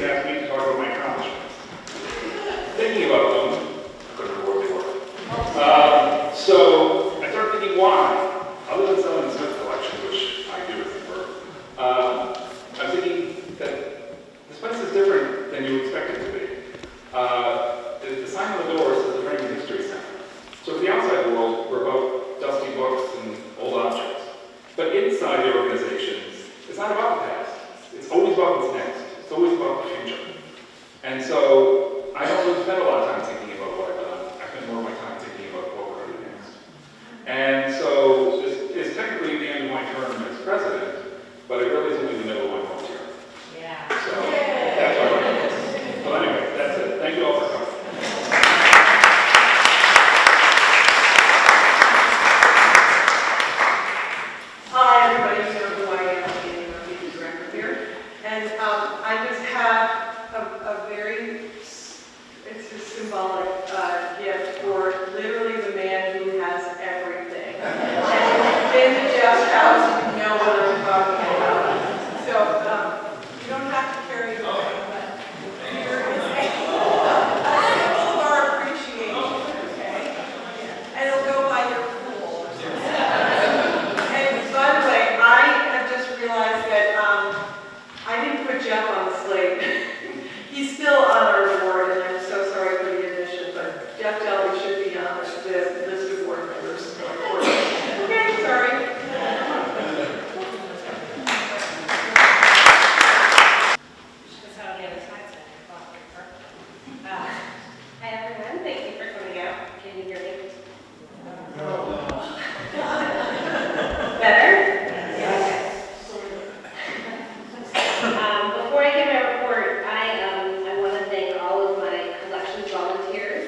has asked me to talk about my accomplishments. Thinking about them, I couldn't remember what they were. So I started thinking why, other than selling the Smith collection, which I do remember. I'm thinking that this place is different than you expect it to be. The sign on the door says the Framingham History Center. So for the outside world, we're about dusty books and old objects. But inside the organizations, it's not about the past. It's always about what's next. It's always about the future. And so I don't really spend a lot of time thinking about what I've done. I spend more of my time thinking about what we're going to do next. And so this is technically the end of my term as president, but it really is only the middle of my fourth term. Yeah. So that's what I'm doing. Well, anyway, that's it. Thank you all for coming. Hi, everybody. You know who I am. I'm the University Director here. And I just have a very, it's a symbolic gift for literally the man who has everything. And if you've been to Jeff's house, you know what I'm talking about. So you don't have to carry it away, but here is a symbol of our appreciation, okay? And it'll go by your pool. And by the way, I have just realized that I didn't put Jeff on the slate. He's still on our board, and I'm so sorry for the admission, but Jeff Delby should be on the list of board members. Okay, sorry. That's how the other side said it. Hi everyone, thank you for coming out. Can you hear me? Better? Yes. Before I give my report, I want to thank all of my collections volunteers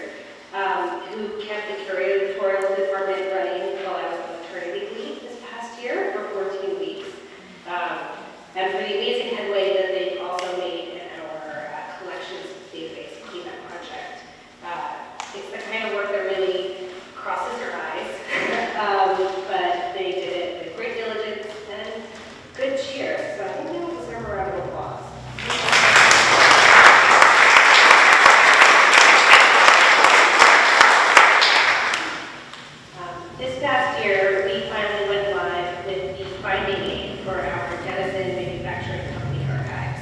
who kept the curatorial department running while I was on maternity leave this past year for 14 weeks. And for the amazing headway that they've also made in our collections database cleanup project. It's the kind of work that really crosses your eyes, but they did it with great diligence and good cheer. So I think they will deserve a round of applause. This past year, we finally went live with the finding aid for our Denison Manufacturing Company archives.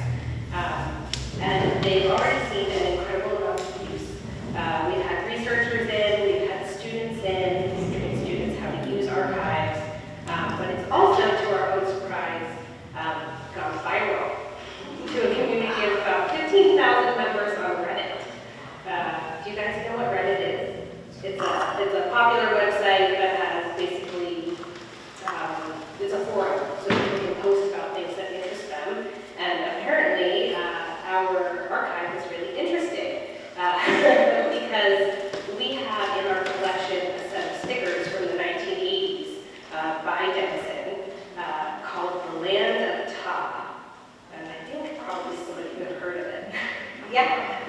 And they've already seen an incredible amount of use. We've had researchers in, we've had students in, training students how to use archives, but it's also, to our own surprise, gone viral to a community of about 15,000 members on Reddit. Do you guys know what Reddit is? It's a popular website that has basically, it's a forum, so people can post about things that interest them. And apparently, our archive is really interesting because we have in our collection a set of stickers from the 1980s by Denison called The Land of Ta. And I think probably some of you have heard of it. Yeah.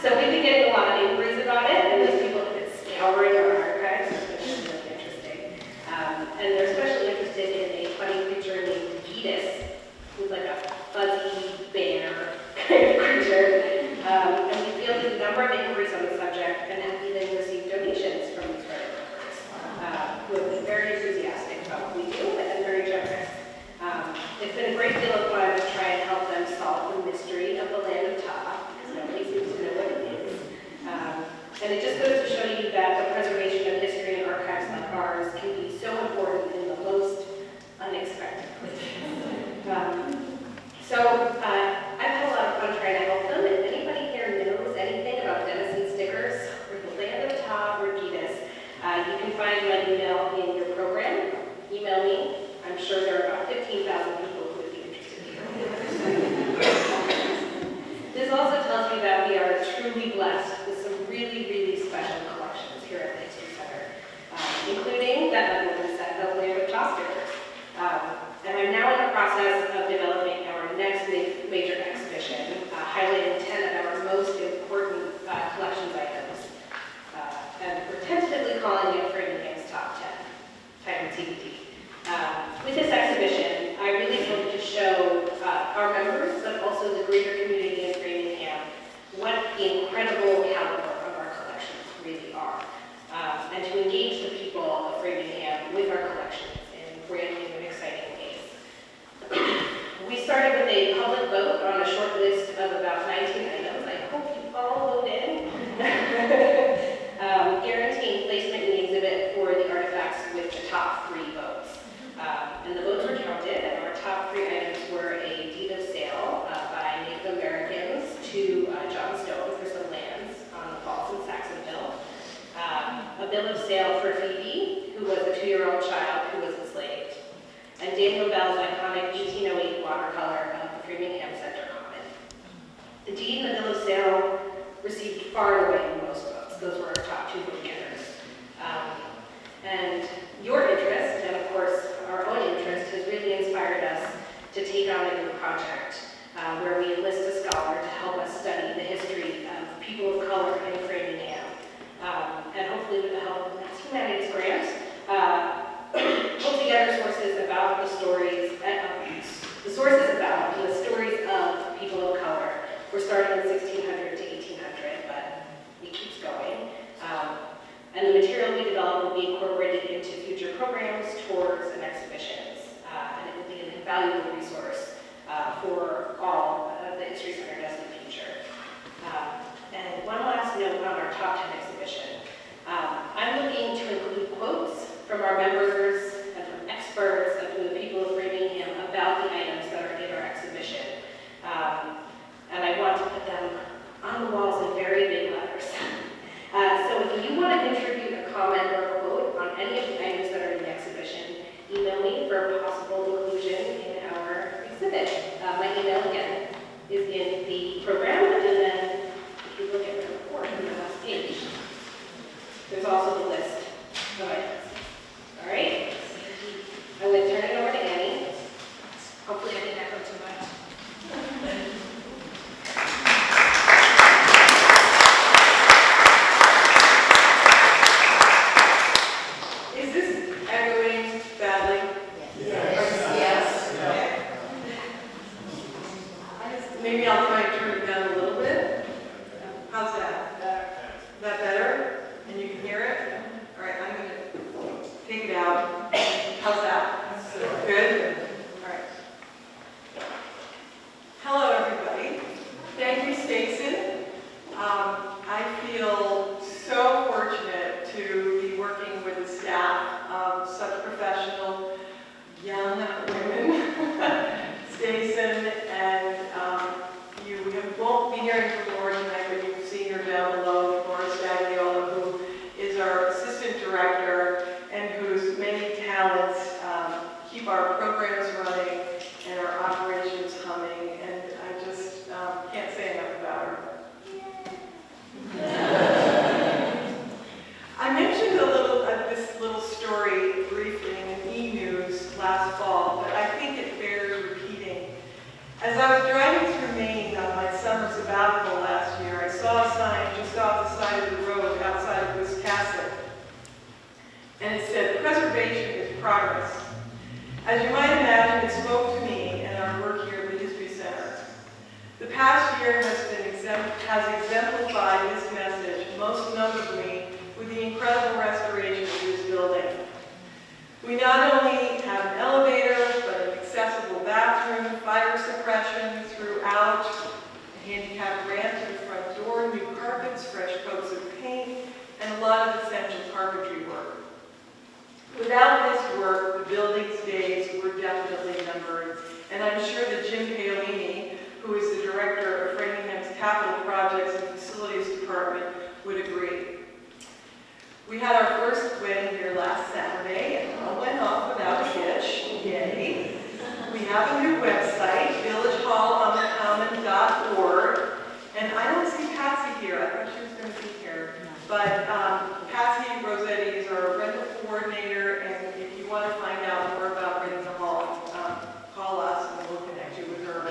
So we've been getting a lot of inquiries about it, and those people have been scouring our archives, which is really interesting. And they're especially interested in a funny creature named Vetus, who's like a fuzzy bear kind of creature. And we fielded a number of inquiries on the subject and have even received donations from these Reddit members who have been very enthusiastic about what we do and very generous. It's been a great deal of fun to try and help them solve the mystery of the Land of Ta, because nobody seems to know what it is. And it just goes to show you that the preservation of history and archives like ours can be so important in the most unexpected places. I've had a lot of fun trying to help them. If anybody here knows anything about Denison stickers, or the Land of Ta, or Vetus, you can find my email in your program. Email me. I'm sure there are about 15,000 people who would be interested here. This also tells you that we are truly blessed with some really, really special collections here at the History Center, including that Untitled set of Land of Ta stickers. And I'm now in the process of developing our next major exhibition, highlighting 10 of our most important collections items. And we're tentatively calling it Framingham's Top 10, titled TBD. With this exhibition, I really hope to show our members, but also the greater community in Framingham, The Deed and the Bill of Sale received far and away most votes. Those were our top two vote getters. And your interest, and of course our own interest, has really inspired us to take on a new project where we enlist a scholar to help us study the history of people of color in Framingham. And hopefully with the help of the Mass Humanities Grant, pull together sources about the stories, about the stories of people of color. We're starting in 1600 to 1800, but it keeps going. And the material we develop will be incorporated into future programs, tours, and exhibitions. And it will be an invaluable resource for all of the History Center does in the future. And one last note on our top 10 exhibition. I'm looking to include quotes from our members and from experts and from the people of Framingham about the items that are in our exhibition. And I want to put them on the walls in very big letters. So if you want to contribute a comment or a quote on any of the items that are in the exhibition, email me for possible inclusion in our exhibit. My email, again, is in the program, and then if you look at the report on the last page, there's also the list of items. All right? I'm going to turn it over to Annie. Hopefully I didn't echo too much. Is this echoing badly? Yes. Okay. Maybe I'll try and turn it down a little bit. How's that? That better? And you can hear it? All right, I'm going to take it out. How's that? Good? All right. Hello, everybody. Thank you, Stacey. I feel so fortunate to be working with a staff of such professional young women, Stacey, and you won't be hearing from Laura tonight, but you've seen her down below, Laura Stagliola, who is our assistant director and whose many talents keep our programs running and our operations humming, and I just can't say enough about her. I mentioned this little story briefly in E-News last fall, but I think it bears repeating. As I was driving through Maine on my summer sabbatical last year, I saw a sign just off the side of the road outside of Wiscasset, and it said, "Preservation is progress." As you might imagine, it spoke to me and our work here at the History Center. The past year has exemplified this message, most notably with the incredible restoration of this building. We not only have an elevator, but an accessible bathroom, fire suppression throughout, a handicap ramp to the front door, new carpets, fresh coats of paint, and a lot of essential carpentry work. Without this work, the building's days were definitely numbered, and I'm sure that Jim Paolini, who is the director of Framingham's Capital Projects and Facilities Department, would agree. We had our first wedding here last Saturday, and it all went off without a hitch. Yay! We have a new website, villagehallonthecommon.org, and I don't see Patsy here. I thought she was going to be here. But Patsy Rossetti is our rental coordinator, and if you want to find out more about renting the hall, call us and we'll connect you with her, or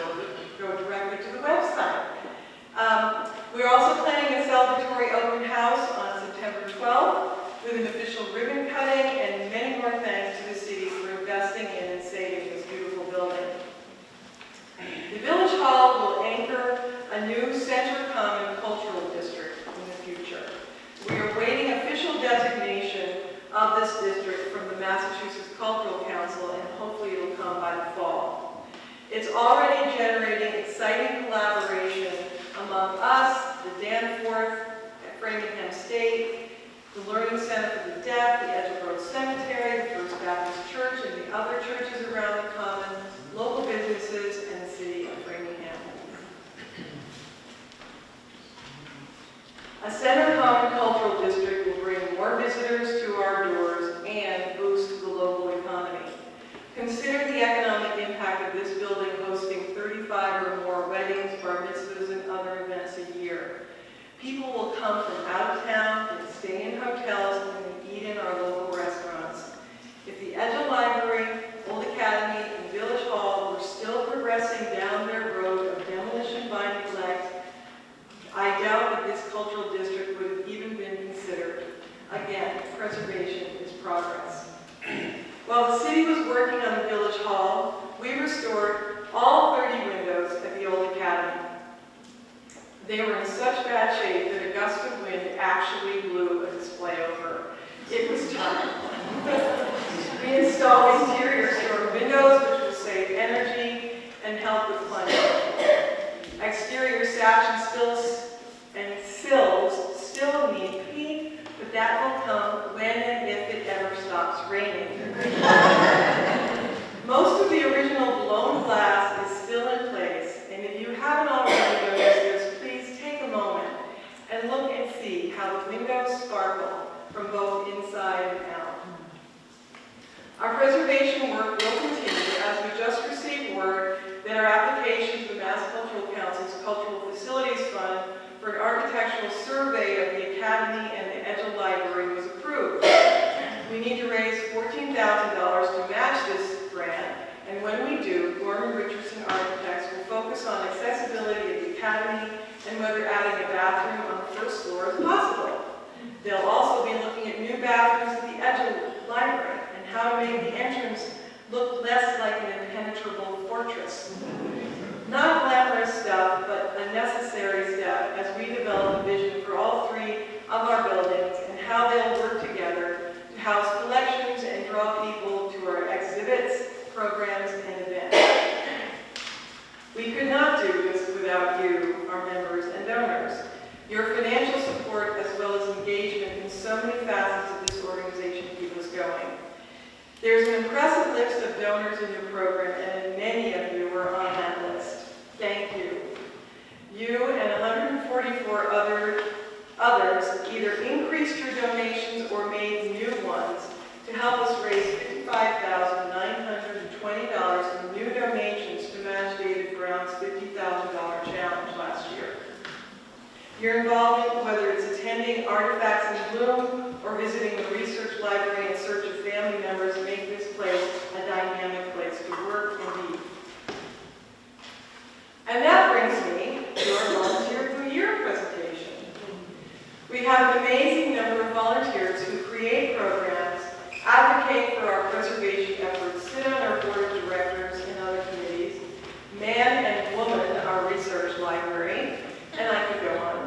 go directly to the website. We're also planning a Salvatori open house on September 12th with an official ribbon cutting, and many more thanks to the city for investing in and saving this beautiful building. The Village Hall will anchor a new Center Common Cultural District in the future. We are awaiting official designation of this district from the Massachusetts Cultural Council, and hopefully it will come by the fall. It's already generating exciting collaboration among us, the Danforth at Framingham State, the Learning Center for the Deaf, the Edge of Road Cemetery, the First Baptist Church, and the other churches around the common, local businesses, and the city of Framingham. A Center Common Cultural District will bring more visitors to our doors and boost the local economy. Consider the economic impact of this building hosting 35 or more weddings, bar mitzvahs, and other People will come from out of town and stay in hotels and eat in our local restaurants. If the Edgell Library, Old Academy, and Village Hall were still progressing down their road of demolition by neglect, I doubt that this cultural district would have even been considered. Again, preservation is progress. While the city was working on the Village Hall, we restored all 30 windows at the Old Academy. They were in such bad shape that a gust of wind actually blew a display over. It was time. We installed interior store windows, which will save energy and help with climate. Exterior sash and sills still need paint, but that will come when and if it ever stops raining. Most of the original blown glass is still in place, and if you haven't already noticed this, please take a moment and look and see how the windows sparkle from both inside and out. Our preservation work will continue as we just received word that our application to the Mass Cultural Council's Cultural Facilities Fund for an architectural survey of the Academy and the Edgell Library was approved. We need to raise $14,000 to match this grant, and when we do, Gorman Richardson Architects will focus on accessibility of the Academy and whether adding a bathroom on the first floor is possible. They'll also be looking at new bathrooms at the Edgell Library and how to make the entrance look less like an impenetrable fortress. Not glamorous stuff, but a necessary step as we develop a vision for all three of our buildings and how they'll work together to house collections and draw people to our exhibits, programs, and events. We could not do this without you, our members and donors. Your financial support as well as engagement in so many facets of this organization keep us going. There's an impressive list of donors in your program, and many of you are on that list. Thank you. You and 144 others either increased your donations or made new ones to help us raise $55,920 in new donations to match David Brown's $50,000 challenge last year. Your involvement, whether it's attending Artifacts in Bloom or visiting the research library in search of family members, make this place a dynamic place to work and be. And that brings me to our Volunteer of the Year presentation. We have an amazing number of volunteers who create programs, advocate for our preservation efforts, sit on our board of directors and other committees, man and woman our research library, and I could go on.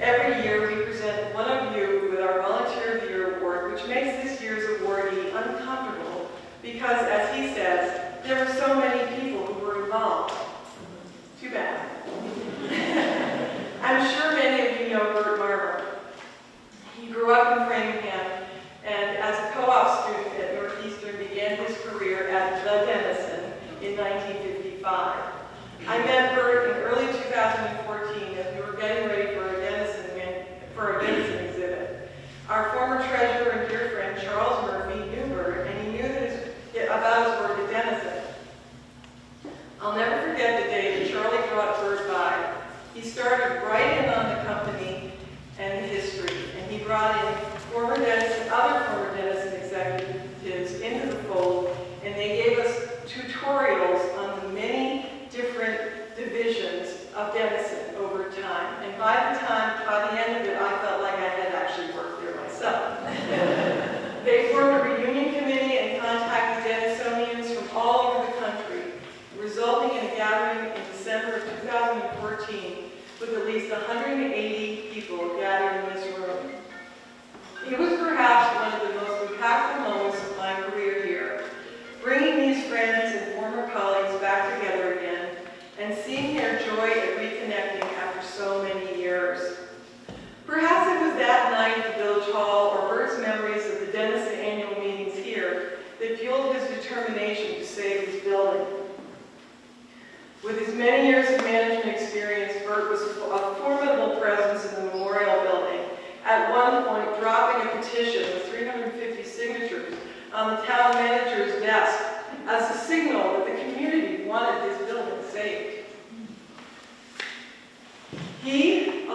Every year we present one of you with our Volunteer of the Year award, which makes this year's awardee uncomfortable because, as he says, there were so many people who were involved. Too bad. I'm sure many of you know Bert Marber. He grew up in Framingham and as a co-op student at Northeastern began his career at the Denison in 1955. I met Bert in early 2014 as we were getting ready for a Denison exhibit. Our former treasurer and dear friend Charles Murphy knew Bert, and he knew about his work at Denison. I'll never forget the day that Charlie brought Bert by. He started right in on the company and the history, and he brought in other former Denison executives into the fold, and they gave us tutorials on the many different divisions of Denison over time. And by the end of it, I felt like I had actually worked there myself. They formed a reunion committee and contacted Denisonians from all over the country, resulting in a gathering in December of 2014 with at least 180 people gathered in this room. It was perhaps one of the most impactful moments of my career here, bringing these friends and former colleagues back together again and seeing their joy at reconnecting after so many years. Perhaps it was that night at the Village Hall or Bert's memories of the Denison annual meetings here that fueled his determination to save his building. With his many years of management experience, Bert was a formidable presence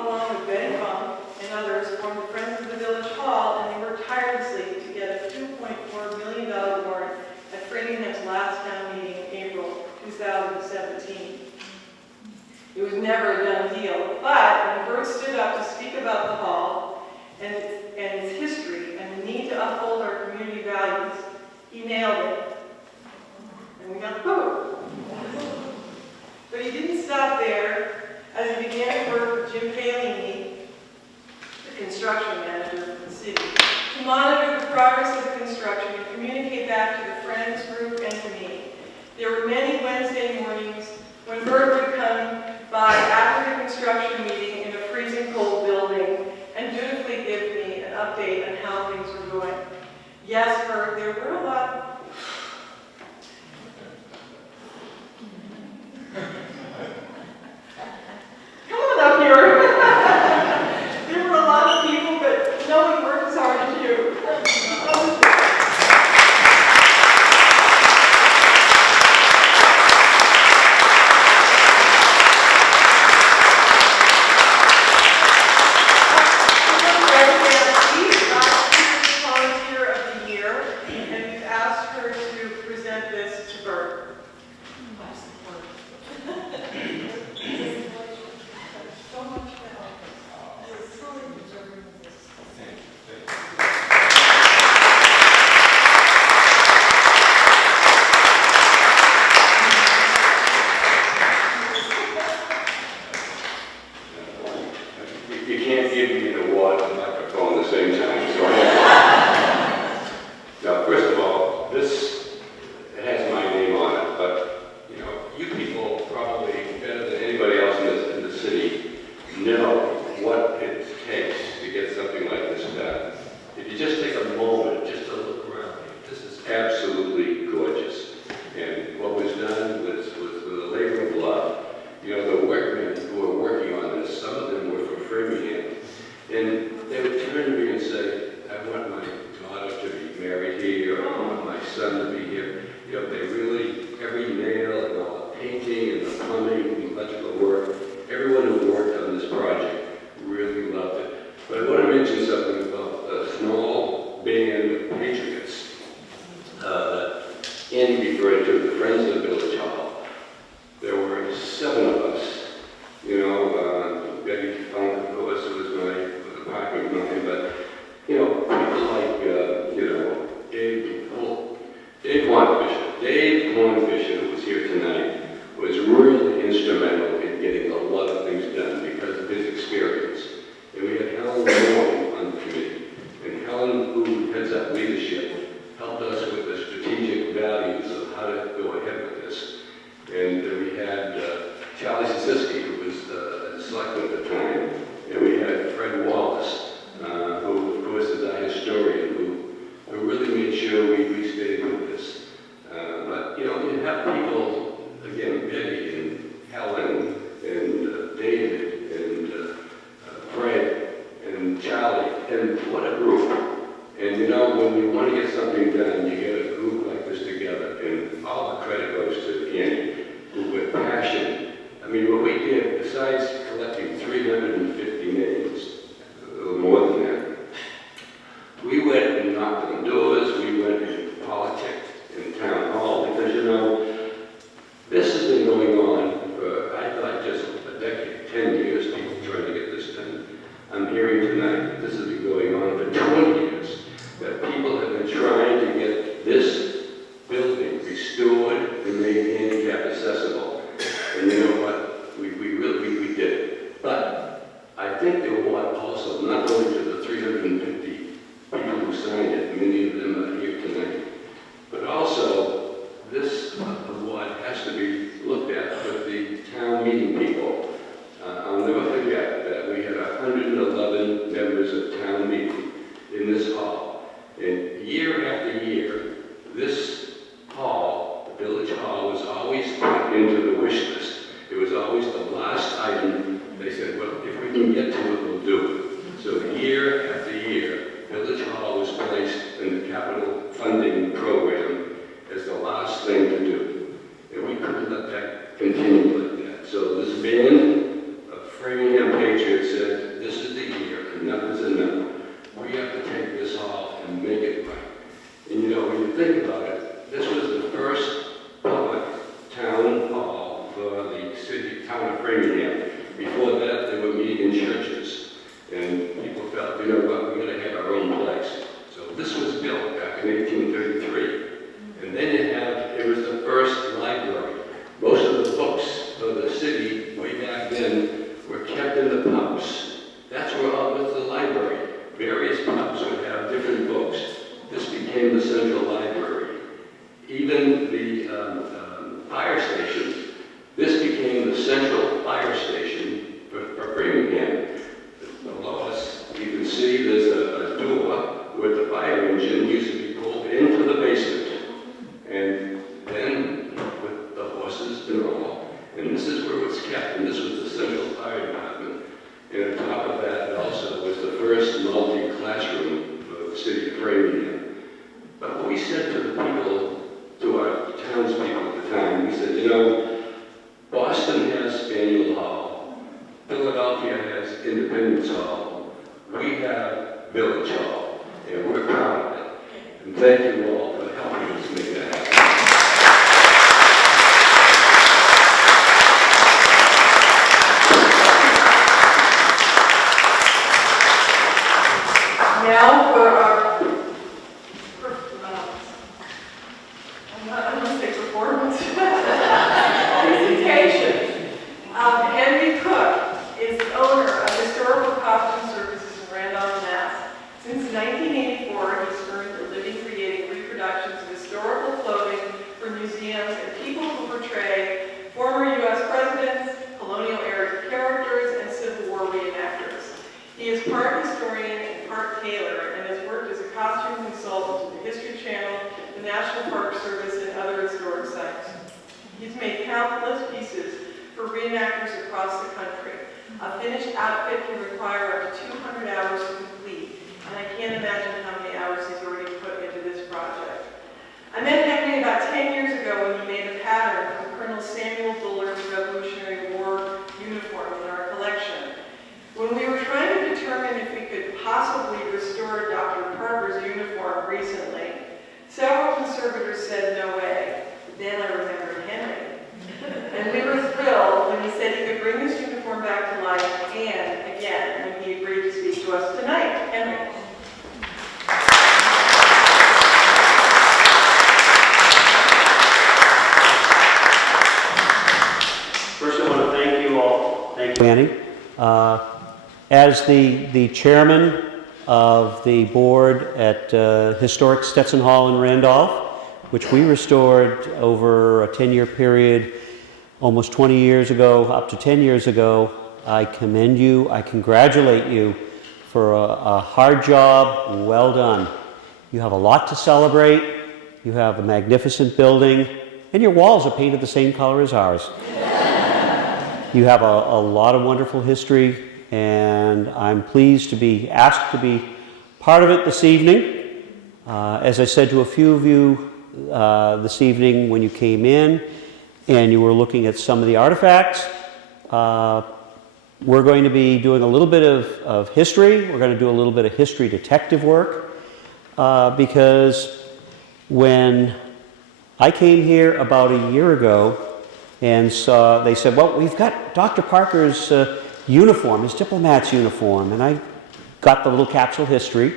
along with Betty Funk and others, formed the Friends of the Village Hall, and they worked tirelessly to get a $2.4 million warrant at Framingham's last town meeting in April 2017. It was never a done deal, but when Bert stood up to speak about the hall and its history and the need to uphold our community values, he nailed it. And we got the vote. But he didn't stop there, as he began to work with Jim Palini, the construction manager of the city, to monitor the progress of the construction and communicate back to the Friends group and to me. There were many Wednesday mornings when Bert would come by after the construction meeting in a freezing cold building and dutifully give me an update on how things were going. Yes, Bert, there were a lot. Come on up here. There were a lot of people, but no one worked as hard as you. Volunteer of the year, and we've asked her to present this to Bert. You can't give me an award and a microphone at the same time, so now, first of all, this has my name on it, but, you know, you people probably better than anybody else in the city know what it takes to get something like this done. If you just take a moment just to look around, this is absolutely gorgeous. And what was done was with a labor of love. You know, the workmen who were working on this, some of them were from Framingham, and they would turn to me and say, I want my daughter to be married here, or I want my son to be here. You know, they really, every nail and all the painting and the plumbing and the electrical work, everyone who worked on this project really loved it. But I want to mention something about a small band of patriots. Andy referred to the Friends of the Village Hall. There were 7 of us. You know, Betty Funk, of course, was a partner of mine, but, you know, people like, you know, Dave Hornfisher, who was here tonight, was really instrumental in getting a lot of things done because of his experience. And we had Helen Moore on the committee. And Helen, who heads up leadership, helped us with the strategic values of how to go ahead with this. And we had Charlie Sisiski, who was the selectman at the time, and we had Fred Wallace, who of course is our historian, who really made sure we stayed with this. But you know, you have people, again, Betty and Helen and David and Fred and Charlie, and what a group. And you know, when we want to get something done, you get a group like this together, and all the credit goes to Andy, who with passion. I mean, what we did, besides collecting 350 names, a little more than that, we went and knocked on doors, we went and politics in town hall, because you know, this has been going on for, I thought, just a decade, 10 years, people trying to get this done. I'm hearing tonight that this has been going on for 20 years, that people have been trying to get this building restored and made handicap accessible. And you know what? We really did it. But I think the award also, not only to the 350 people who signed it, many of them are here tonight, but also this award has to be looked at with the town meeting people. I'll never forget that we had 111 members of town meeting in this hall. And year after year, this hall, the village hall, was always put into the wish list. It was always the last item. They said, well, if we can get to it, we'll do it. So year after year, village hall was placed in the capital funding Philadelphia has Independence Hall. We have Village Hall, and we're proud of it. And thank you all for helping us make that happen. Now for our, I'm going to say performance. Presentation. Henry Cooke is the owner of Historical Costume Services in Randolph, Mass. Since 1984, he's earned a living creating reproductions of historical clothing for museums and people who portray former U.S. presidents, colonial era characters, and Civil War reenactors. He is part historian and part tailor, and has worked as a costume consultant to the History Channel, the National Park Service, and other historic sites. He's made countless pieces for reenactors across the country. A finished outfit can require up to 200 hours to complete, and I can't imagine how many hours he's already put into this project. I met Henry about 10 years ago when he made a pattern from Colonel Samuel Bullard's Revolutionary War uniform in our collection. When we were trying to determine if we could possibly restore Dr. Parker's uniform recently, several conservators said no way. Then I remembered Henry. And we were thrilled when he said he could bring this uniform back to life, and again, when he agreed to speak to us tonight. Henry. First, I want to thank you all. Thank you, Annie. As the chairman of the board at Historic Stetson Hall in Randolph, which we restored over a 10-year period, almost 20 years ago, up to 10 years ago, I commend you, I congratulate you for a hard job, well done. You have a lot to celebrate, you have a magnificent building, and your walls are painted the same color as ours. You have a lot of wonderful history, and I'm pleased to be asked to be part of it this evening. As I said to a few of you this evening when you came in and you were looking at some of the artifacts, we're going to be doing a little bit of history. We're going to do a little bit of history detective work because when I came here about a year ago and saw, they said, well, we've got Dr. Parker's uniform, his diplomat's uniform, and I got the little capsule history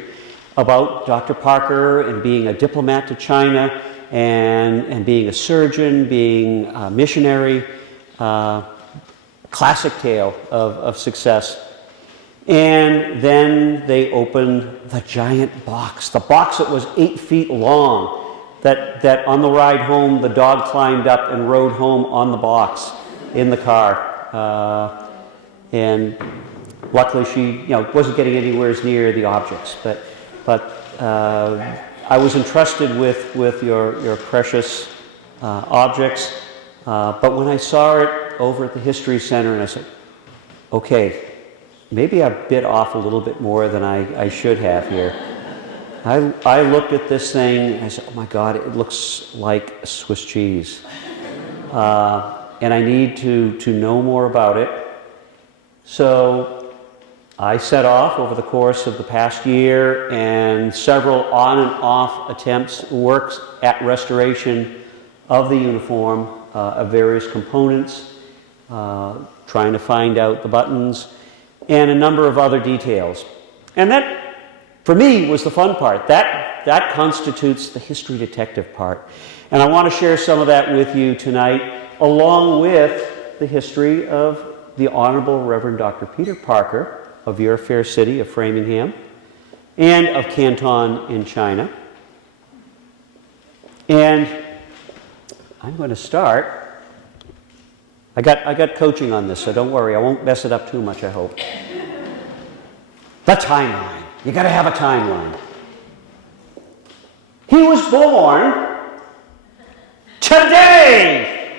about Dr. Parker and being a diplomat to China and being a surgeon, being a missionary, classic tale of success. And then they opened the giant box, the box that was 8 feet long, that on the ride home, the dog climbed up and rode home on the box in the car. And luckily she wasn't getting anywhere near the objects, but I was entrusted with your precious objects. But when I saw it over at the History Center, and I said, okay, maybe I bit off a little bit more than I should have here. I looked at this thing and I said, oh my God, it looks like Swiss cheese. And I need to know more about it. So I set off over the course of the past year and several on and off attempts, works at restoration of the uniform, of various components, trying to find out the buttons, and a number of other details. And that, for me, was the fun part. That constitutes the history detective part. And I want to share some of that with you tonight, along with the history of the Honorable Reverend Dr. Peter Parker of your fair city of Framingham and of Canton in China. And I'm going to start. I got coaching on this, so don't worry. I won't mess it up too much, I hope. The timeline. You got to have a timeline. He was born today,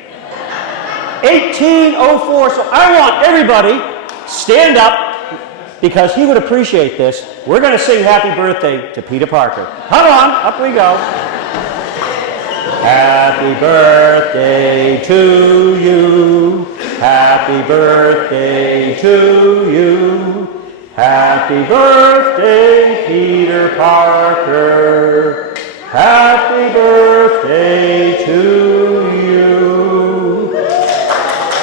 1804. So I want everybody stand up because he would appreciate this. We're going to sing happy birthday to Peter Parker. Come on, up we go. Happy birthday to you. Happy birthday to you. Happy birthday, Peter Parker. Happy birthday to you.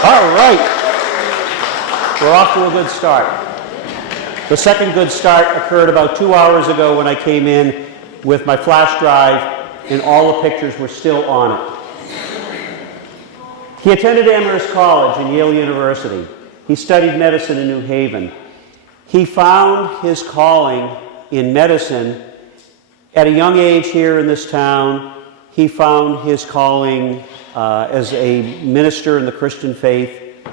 All right. We're off to a good start. The second good start occurred about 2 hours ago when I came in with my flash drive and all the pictures were still on it. He attended Amherst College and Yale University. He studied medicine in New Haven. He found his calling in medicine at a young age here in this town. He found his calling as a minister in the Christian faith.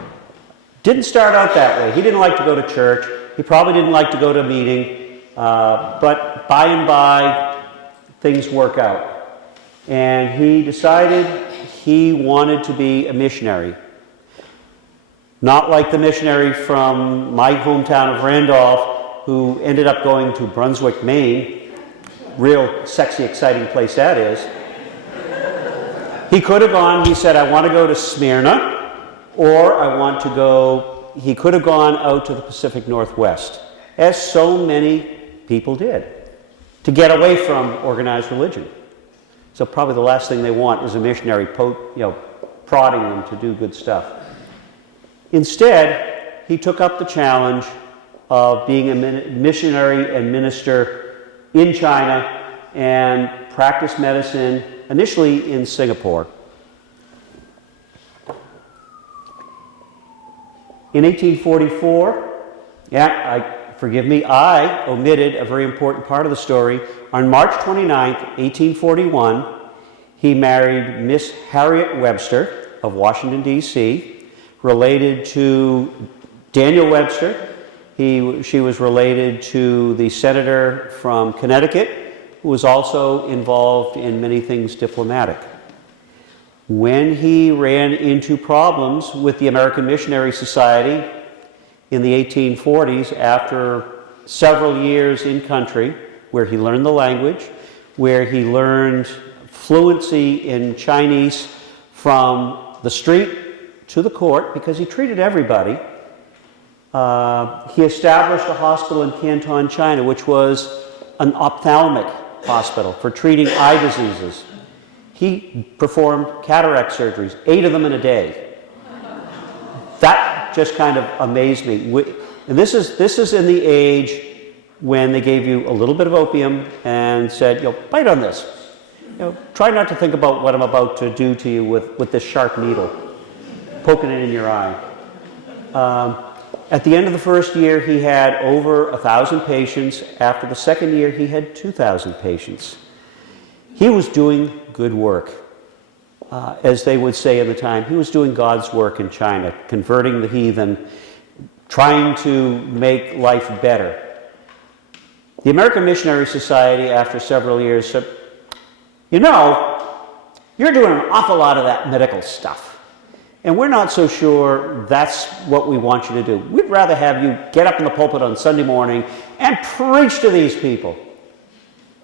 Didn't start out that way. He didn't like to go to church. He probably didn't like to go to a meeting. But by and by, things work out. And he decided he wanted to be a missionary. Not like the missionary from my hometown of Randolph, who ended up going to Brunswick, Maine. Real sexy, exciting place that is. He could have gone, he said, I want to go to Smyrna, or I want to go, he could have gone out to the Pacific Northwest, as so many people did, to get away from organized religion. So probably the last thing they want is a missionary prodding them to do good stuff. Instead, he took up the challenge of being a missionary and minister in China and practiced medicine initially in Singapore. In 1844, forgive me, I omitted a very important part of the story. On March 29th, 1841, he married Miss Harriet Webster of Washington, D.C., related to Daniel Webster. She was related to the senator from Connecticut, who was also involved in many things diplomatic. When he ran into problems with the American Missionary Society in the 1840s, after several years in country, where he learned the language, where he learned fluency in Chinese from the street to the court, because he treated everybody, he established a hospital in Canton, China, which was an ophthalmic hospital for treating eye diseases. He performed cataract surgeries, 8 of them in a day. That just kind of amazed me. And this is in the age when they gave you a little bit of opium and said, bite on this. Try not to think about what I'm about to do to you with this sharp needle, poking it in your eye. At the end of the first year, he had over 1,000 patients. After the second year, he had 2,000 patients. He was doing good work, as they would say in the time. He was doing God's work in China, converting the heathen, trying to make life better. The American Missionary Society, after several years, said, you're doing an awful lot of that medical stuff, and we're not so sure that's what we want you to do. We'd rather have you get up in the pulpit on Sunday morning and preach to these people.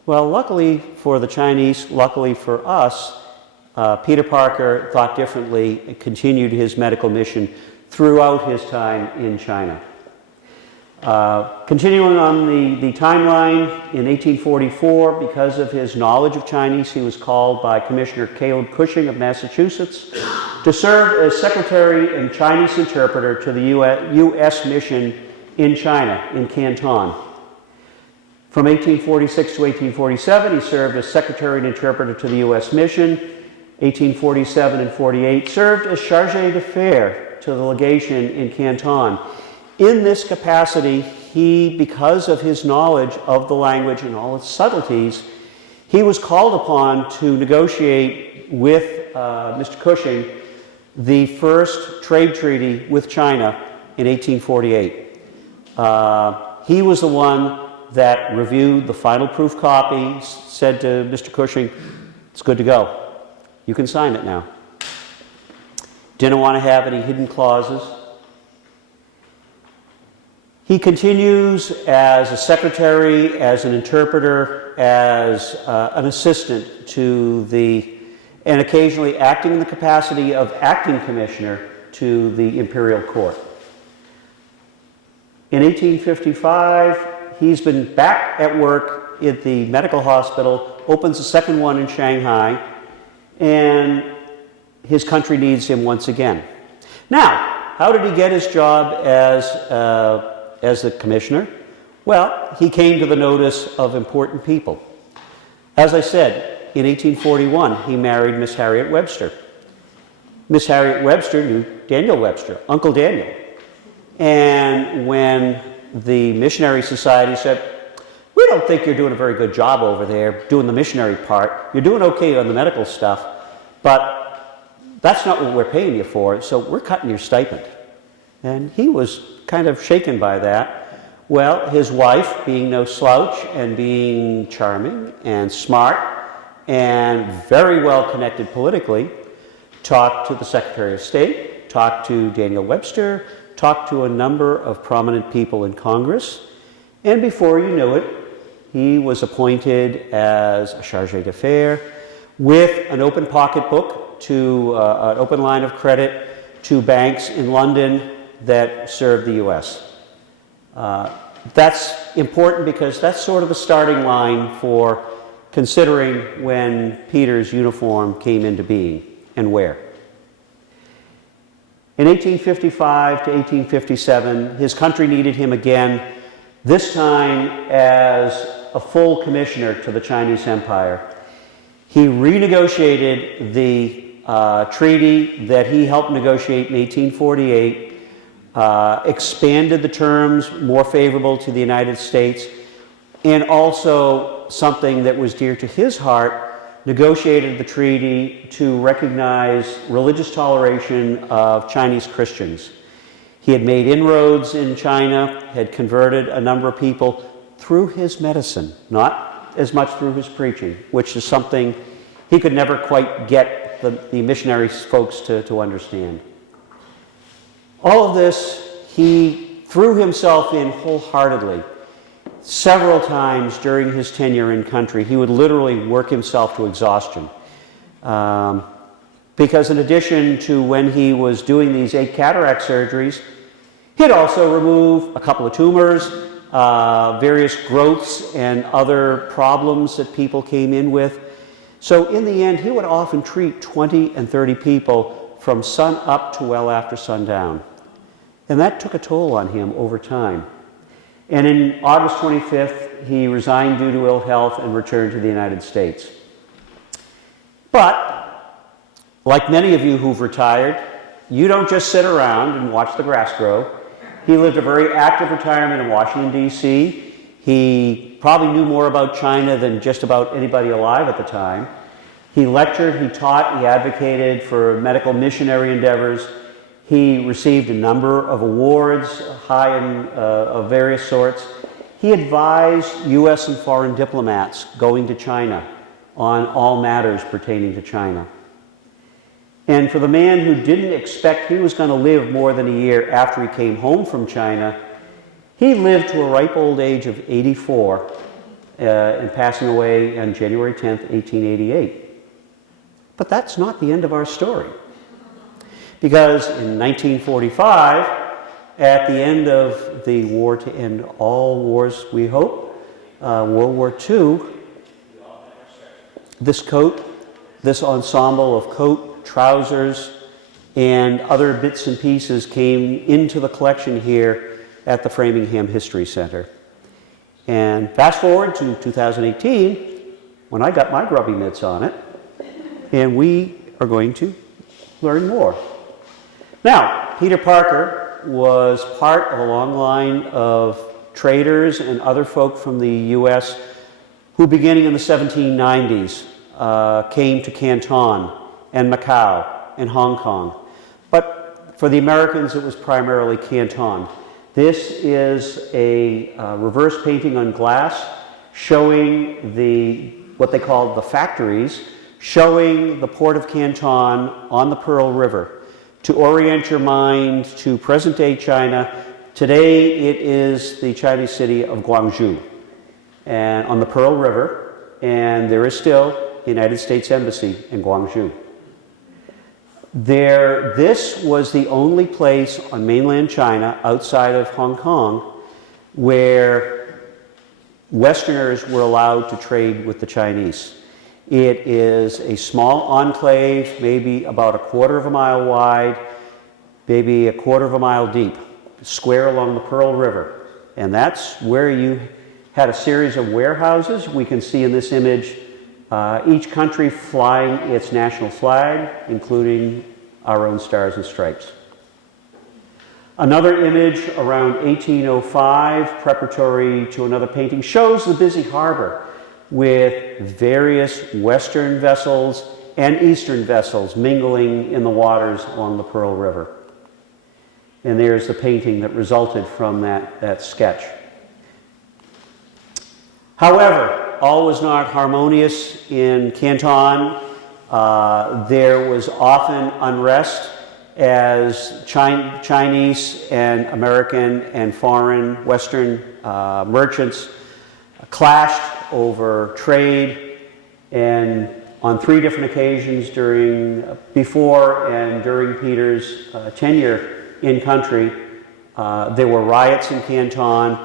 Well, luckily for the Chinese, luckily for us, Peter Parker thought differently and continued his medical mission throughout his time in China. Continuing on the timeline, in 1844, because of his knowledge of Chinese, he was called by Commissioner Caleb Cushing of Massachusetts to serve as secretary and Chinese interpreter to the U.S. mission in China, in Canton. From 1846 to 1847, he served as secretary and interpreter to the U.S. mission. 1847 and 48, served as chargé d'affaires to the legation in Canton. In this capacity, he, because of his knowledge of the language and all its subtleties, he was called upon to negotiate with Mr. Cushing the first trade treaty with China in 1848. He was the one that reviewed the final proof copy, said to Mr. Cushing, it's good to go. You can sign it now. Didn't want to have any hidden clauses. He continues as a secretary, as an interpreter, as an assistant to and occasionally acting in the capacity of acting commissioner to the imperial court. In 1855, he's been back at work at the medical hospital, opens a second one in Shanghai, and his country needs him once again. Now, how did he get his job as the commissioner? Well, he came to the notice of important people. As I said, in 1841, he married Miss Harriet Webster. Miss Harriet Webster knew Daniel Webster, Uncle Daniel. And when the missionary society said, "We don't think you're doing a very good job over there doing the missionary part. You're doing okay on the medical stuff, but that's not what we're paying you for, so we're cutting your stipend." And he was kind of shaken by that. Well, his wife, being no slouch and being charming and smart and very well connected politically, talked to the Secretary of State, talked to Daniel Webster, talked to a number of prominent people in Congress, and before you knew it, he was appointed as a chargé d'affaires with an open pocketbook to an open line of credit to banks in London that served the U.S. That's important because that's sort of a starting line for considering when Peter's uniform came into being and where. In 1855 to 1857, his country needed him again, this time as a full commissioner to the Chinese Empire. He renegotiated the treaty that he helped negotiate in 1848, expanded the terms more favorable to the United States, and also something that was dear to his heart, negotiated the treaty to recognize religious toleration of Chinese Christians. He had made inroads in China, had converted a number of people through his medicine, not as much through his preaching, which is something he could never quite get the missionary folks to understand. All of this, he threw himself in wholeheartedly. Several times during his tenure in country, he would literally work himself to exhaustion. Because in addition to when he was doing these 8 cataract surgeries, he'd also remove a couple of tumors, various growths and other problems that people came in with. So in the end, he would often treat 20 and 30 people from sun up to well after sundown. And that took a toll on him over time. And in August 25th, he resigned due to ill health and returned to the United States. But, like many of you who've retired, you don't just sit around and watch the grass grow. He lived a very active retirement in Washington, D.C. He probably knew more about China than just about anybody alive at the time. He lectured, he taught, he advocated for medical missionary endeavors. He received a number of awards, high and of various sorts. He advised U.S. and foreign diplomats going to China on all matters pertaining to China. And for the man who didn't expect he was going to live more than a year after he came home from China, he lived to a ripe old age of 84 and passing away on January 10th, 1888. But that's not the end of our story. Because in 1945, at the end of the war to end all wars, we hope, World War II, this coat, this ensemble of coat, trousers, and other bits and pieces came into the collection here at the Framingham History Center. And fast forward to 2018, when I got my grubby mitts on it, and we are going to learn more. Now, Peter Parker was part of a long line of traders and other folk from the U.S. who, beginning in the 1790s, came to Canton and Macau and Hong Kong. But for the Americans, it was primarily Canton. This is a reverse painting on glass showing what they called the factories, showing the port of Canton on the Pearl River. To orient your mind to present-day China, today it is the Chinese city of Guangzhou and on the Pearl River, and there is still the United States Embassy in Guangzhou. This was the only place on mainland China outside of Hong Kong where Westerners were allowed to trade with the Chinese. It is a small enclave, maybe about a quarter of a mile wide, maybe a quarter of a mile deep, square along the Pearl River. And that's where you had a series of warehouses. We can see in this image each country flying its national flag, including our own stars and stripes. Another image around 1805, preparatory to another painting, shows the busy harbor with various Western vessels and Eastern vessels mingling in the waters along the Pearl River. And there's the painting that resulted from that sketch. However, all was not harmonious in Canton. There was often unrest as Chinese and American and foreign Western merchants clashed over trade, and on 3 different occasions before and during Peter's tenure in country, there were riots in Canton.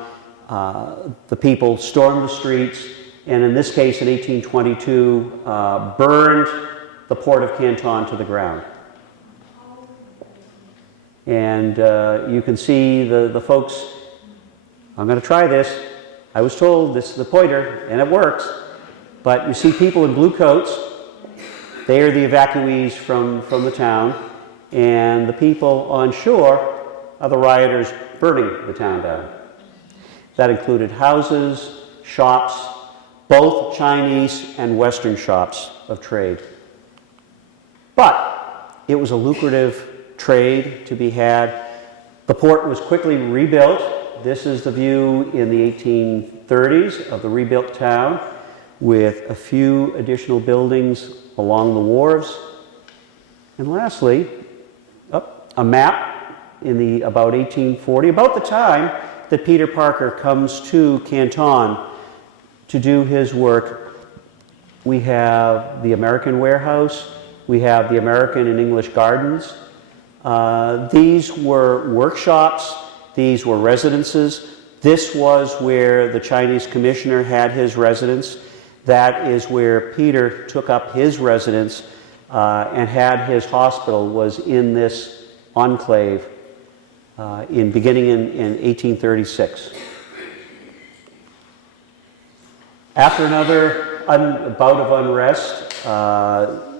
The people stormed the streets, and in this case, in 1822, burned the port of Canton to the ground. And you can see the folks. I'm going to try this. I was told this is the pointer, and it works. But you see people in blue coats. They are the evacuees from the town. And the people on shore are the rioters burning the town down. That included houses, shops, both Chinese and Western shops of trade. But it was a lucrative trade to be had. The port was quickly rebuilt. This is the view in the 1830s of the rebuilt town, with a few additional buildings along the wharves. And lastly, a map in about 1840, about the time that Peter Parker comes to Canton to do his work. We have the American warehouse, we have the American and English gardens. These were workshops, these were residences. This was where the Chinese commissioner had his residence. That is where Peter took up his residence and had his hospital, was in this enclave beginning in 1836. After another bout of unrest,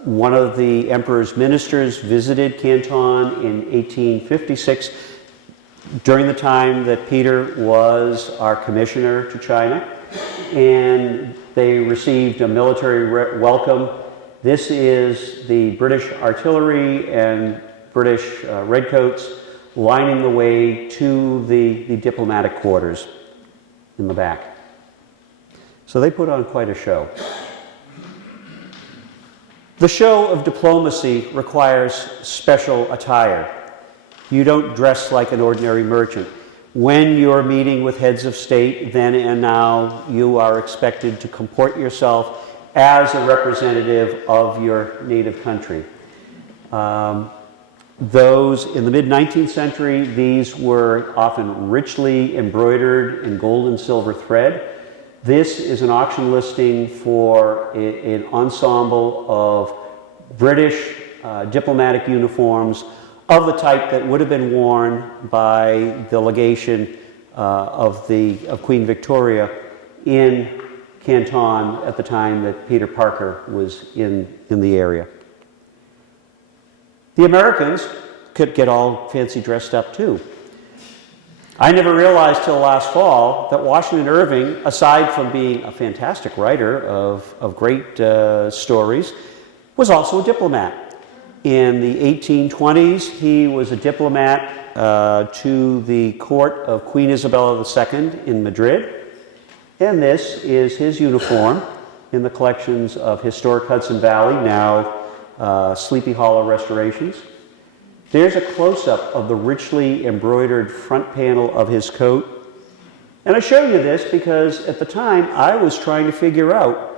one of the emperor's ministers visited Canton in 1856 during the time that Peter was our commissioner to China, and they received a military welcome. This is the British artillery and British redcoats lining the way to the diplomatic quarters in the back. So they put on quite a show. The show of diplomacy requires special attire. You don't dress like an ordinary merchant. When you're meeting with heads of state, then and now, you are expected to comport yourself as a representative of your native country. Those in the mid-19th century, these were often richly embroidered in gold and silver thread. This is an auction listing for an ensemble of British diplomatic uniforms of the type that would have been worn by the legation of Queen Victoria in Canton at the time that Peter Parker was in the area. The Americans could get all fancy dressed up too. I never realized till last fall that Washington Irving, aside from being a fantastic writer of great stories, was also a diplomat. In the 1820s, he was a diplomat to the court of Queen Isabella II in Madrid. And this is his uniform in the collections of Historic Hudson Valley, now Sleepy Hollow restorations. There's a close-up of the richly embroidered front panel of his coat. And I show you this because at the time I was trying to figure out,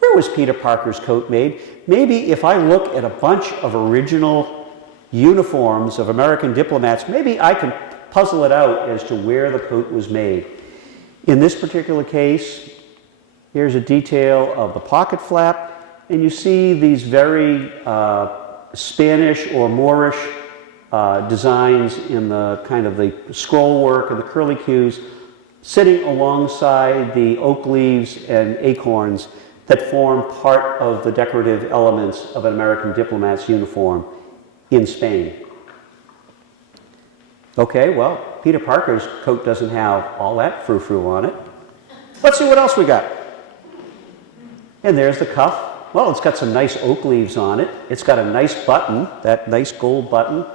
where was Peter Parker's coat made? Maybe if I look at a bunch of original uniforms of American diplomats, maybe I can puzzle it out as to where the coat was made. In this particular case, here's a detail of the pocket flap, and you see these very Spanish or Moorish designs in the kind of the scroll work and the curlicues sitting alongside the oak leaves and acorns that form part of the decorative elements of an American diplomat's uniform in Spain. Okay, well, Peter Parker's coat doesn't have all that frou-frou on it. Let's see what else we got. And there's the cuff. Well, it's got some nice oak leaves on it. It's got a nice button. That nice gold button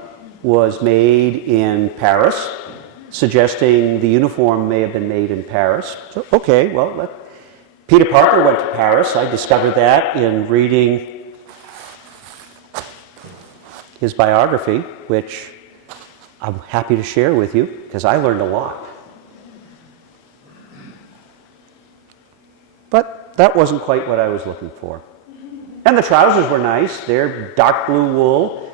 was made in Paris, suggesting the uniform may have been made in Paris. So, okay, well, Peter Parker went to Paris. I discovered that in reading his biography, which I'm happy to share with you because I learned a lot. But that wasn't quite what I was looking for. And the trousers were nice. They're dark blue wool,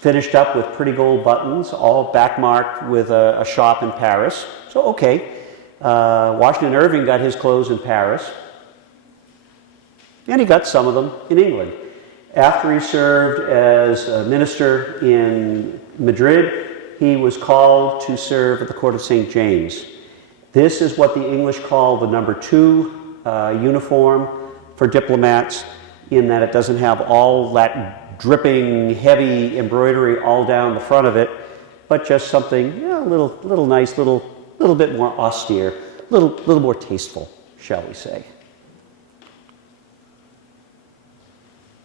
finished up with pretty gold buttons, all backmarked with a shop in Paris. So, okay, Washington Irving got his clothes in Paris, and he got some of them in England. After he served as a minister in Madrid, he was called to serve at the court of St. James. This is what the English call the number 2 uniform for diplomats, in that it doesn't have all that dripping, heavy embroidery all down the front of it, but just something, a little nice, little bit more austere, little more tasteful, shall we say.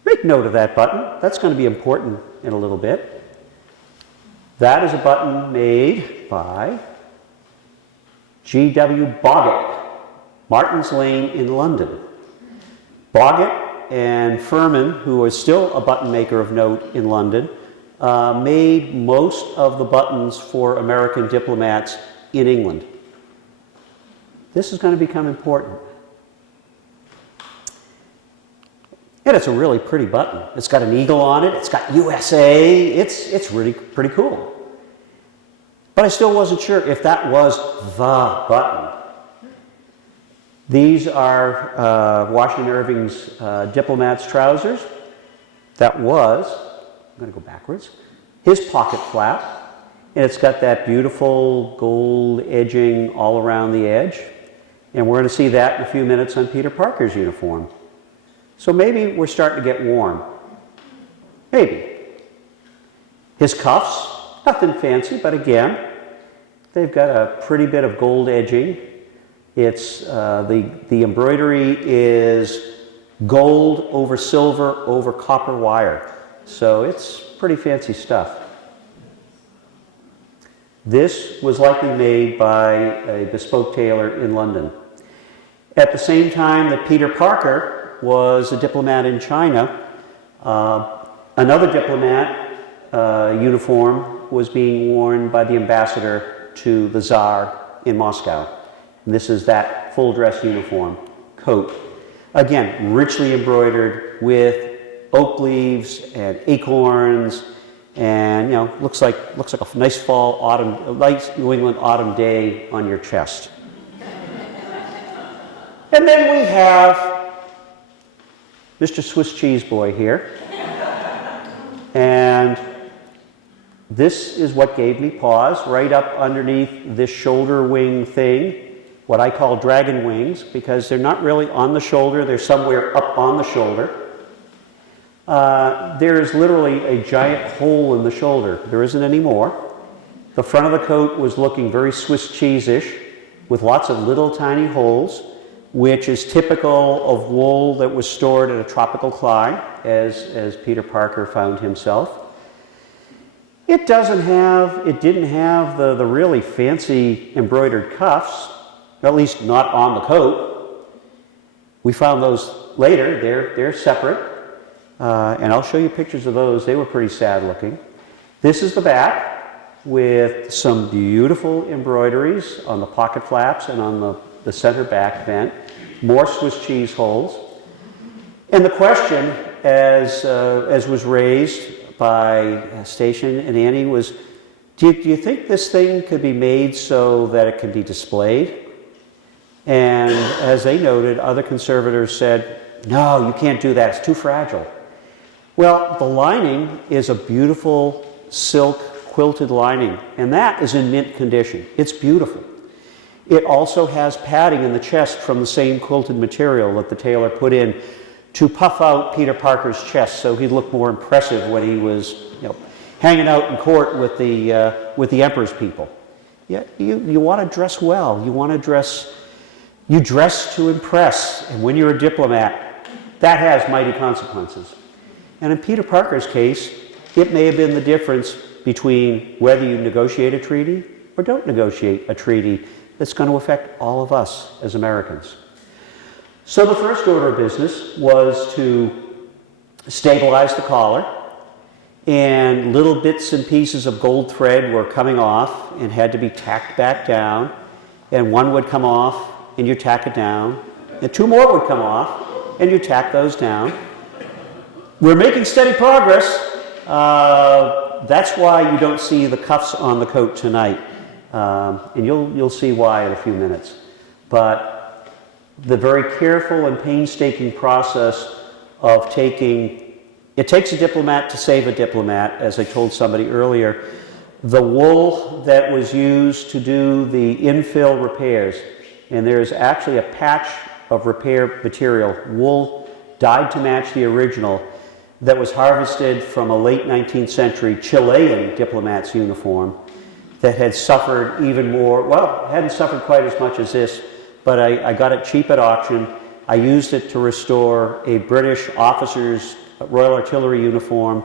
Make note of that button. That's going to be important in a little bit. That is a button made by G.W. Boggett, Martin's Lane in London. Boggett and Furman, who is still a button maker of note in London, made most of the buttons for American diplomats in England. This is going to become important. And it's a really pretty button. It's got an eagle on it. It's got USA. It's really pretty cool. But I still wasn't sure if that was the button. These are Washington Irving's diplomat's trousers. That was, I'm going to go backwards, his pocket flap. And it's got that beautiful gold edging all around the edge. And we're going to see that in a few minutes on Peter Parker's uniform. So maybe we're starting to get warm. Maybe. His cuffs, nothing fancy, but again, they've got a pretty bit of gold edging. It's the embroidery is gold over silver over copper wire. So it's pretty fancy stuff. This was likely made by a bespoke tailor in London. At the same time that Peter Parker was a diplomat in China, another diplomat uniform was being worn by the ambassador to the Tsar in Moscow. And this is that full dress uniform, coat. Again, richly embroidered with oak leaves and acorns, and looks like a nice fall autumn, nice New England autumn day on your chest. And then we have Mr. Swiss Cheese Boy here. And this is what gave me pause, right up underneath this shoulder wing thing, what I call dragon wings, because they're not really on the shoulder, they're somewhere up on the shoulder. There is literally a giant hole in the shoulder. There isn't any more. The front of the coat was looking very Swiss cheese-ish, with lots of little tiny holes, which is typical of wool that was stored in a tropical clime, as Peter Parker found himself. It didn't have the really fancy embroidered cuffs, at least not on the coat. We found those later. They're separate, and I'll show you pictures of those. They were pretty sad looking. This is the back with some beautiful embroideries on the pocket flaps and on the center back vent, more Swiss cheese holes. And the question, as was raised by station, and Annie was, do you think this thing could be made so that it can be displayed? And as they noted, other conservators said, no, you can't do that, it's too fragile. Well, the lining is a beautiful silk quilted lining, and that is in mint condition. It's beautiful. It also has padding in the chest from the same quilted material that the tailor put in to puff out Peter Parker's chest so he'd look more impressive when he was, hanging out in court with the emperor's people. Yeah, you want to dress well. You dress to impress, and when you're a diplomat, that has mighty consequences. And in Peter Parker's case, it may have been the difference between whether you negotiate a treaty or don't negotiate a treaty that's going to affect all of us as Americans. So the first order of business was to stabilize the collar, and little bits and pieces of gold thread were coming off and had to be tacked back down, and one would come off and you tack it down, and two more would come off and you tack those down. We're making steady progress. That's why you don't see the cuffs on the coat tonight, and you'll see why in a few minutes. But the very careful and painstaking process of it takes a diplomat to save a diplomat, as I told somebody earlier. The wool that was used to do the infill repairs, and there's actually a patch of repair material, wool dyed to match the original, that was harvested from a late 19th century Chilean diplomat's uniform that had suffered even more, well, hadn't suffered quite as much as this, but I got it cheap at auction. I used it to restore a British officer's Royal Artillery uniform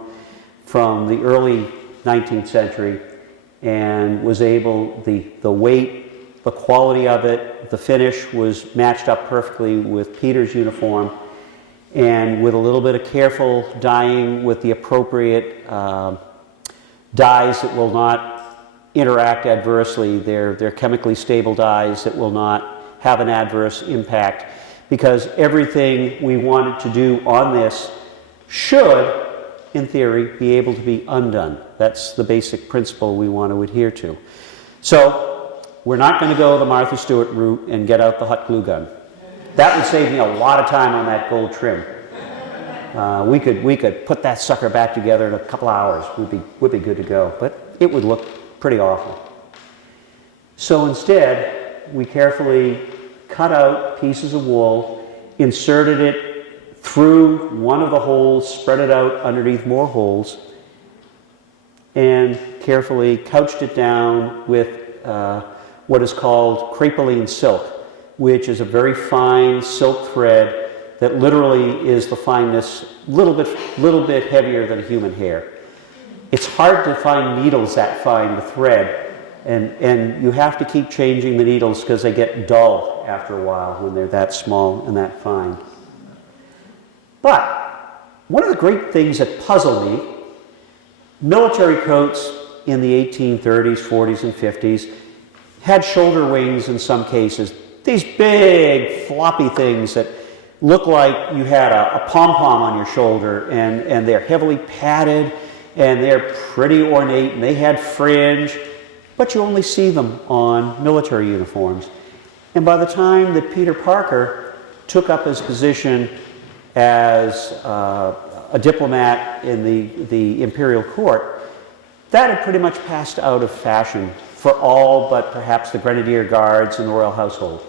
from the early 19th century, and was able, the weight, the quality of it, the finish was matched up perfectly with Peter's uniform, and with a little bit of careful dyeing with the appropriate dyes that will not interact adversely. They're chemically stable dyes that will not have an adverse impact, because everything we wanted to do on this should, in theory, be able to be undone. That's the basic principle we want to adhere to. So we're not going to go the Martha Stewart route and get out the hot glue gun. That would save me a lot of time on that gold trim. We could put that sucker back together in a couple hours. Would be good to go, but it would look pretty awful. So instead, we carefully cut out pieces of wool, inserted it through one of the holes, spread it out underneath more holes, and carefully couched it down with what is called crepeline silk, which is a very fine silk thread that literally is the fineness, little bit heavier than human hair. It's hard to find needles that fine to thread, and you have to keep changing the needles because they get dull after a while when they're that small and that fine. But one of the great things that puzzled me, military coats in the 1830s, 40s, and 50s had shoulder wings in some cases. These big floppy things that look like you had a pom-pom on your shoulder, and they're heavily padded, and they're pretty ornate, and they had fringe, but you only see them on military uniforms. And by the time that Peter Parker took up his position as a diplomat in the imperial court, that had pretty much passed out of fashion for all but perhaps the Grenadier Guards and the royal household.